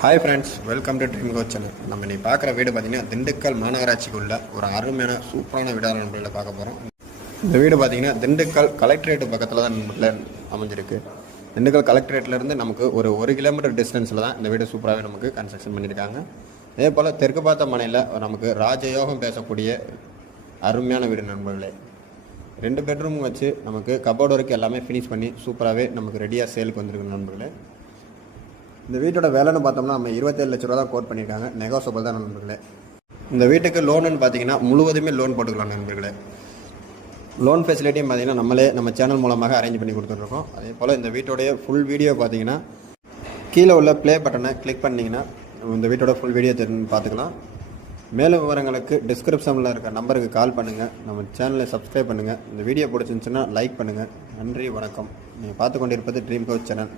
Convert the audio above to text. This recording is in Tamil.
Hi friends welcome to dream coach channel நம்ம இன்னைக்கு பார்க்குற வீடு பார்த்தீங்கன்னா திண்டுக்கல் மாநகராட்சிக்குள்ள ஒரு அருமையான சூப்பரான வீடான நண்பர்களை பார்க்க போகிறோம் இந்த வீடு பார்த்தீங்கன்னா திண்டுக்கல் கலெக்டரேட்டு பக்கத்தில் தான் நண்பர்கள் அமைஞ்சிருக்கு. திண்டுக்கல் கலெக்டரேட்லேருந்து நமக்கு ஒரு ஒரு கிலோமீட்டர் டிஸ்டன்ஸில் தான் இந்த வீடு சூப்பராகவே நமக்கு கன்ஸ்ட்ரக்ஷன் பண்ணியிருக்காங்க. அதே போல் தெற்கு பார்த்த மனையில் நமக்கு ராஜயோகம் பேசக்கூடிய அருமையான வீடு நண்பர்களே. ரெண்டு பெட்ரூம் வச்சு நமக்கு கபோர்டு வரைக்கும் எல்லாமே ஃபினிஷ் பண்ணி சூப்பராகவே நமக்கு ரெடியாக சேலுக்கு வந்திருக்கு நண்பர்களே. இந்த வீட்டோட வேலைன்னு பார்த்தோம்னா நம்ம இருபத்தேழு லட்ச ரூபா தான் கோட் பண்ணியிருக்காங்க நெகோசபிள் தான் நண்பர்களே. இந்த வீட்டுக்கு லோனுன்னு பார்த்தீங்கன்னா முழுவதுமே லோன் போட்டுக்கலாம் நண்பர்களே. லோன் ஃபெசிலிட்டியும் பார்த்தீங்கன்னா நம்மளே நம்ம சேனல் மூலமாக அரேஞ்ச் பண்ணி கொடுத்துட்ருக்கோம். அதே போல் இந்த வீட்டோடைய ஃபுல் வீடியோ பார்த்தீங்கன்னா கீழே உள்ள ப்ளே பட்டனை கிளிக் பண்ணிங்கன்னா இந்த வீட்டோட ஃபுல் வீடியோ தெரிஞ்சு பார்த்துக்கலாம். மேலும் விவரங்களுக்கு டிஸ்கிரிப்ஷனில் இருக்க நம்பருக்கு கால் பண்ணுங்கள் நம்ம சேனலை சப்ஸ்கிரைப் பண்ணுங்கள் இந்த வீடியோ பிடிச்சிருந்துச்சுன்னா லைக் பண்ணுங்கள் நன்றி வணக்கம். நீங்கள் பார்த்து கொண்டிருப்பது ட்ரீம் கோச் சேனல்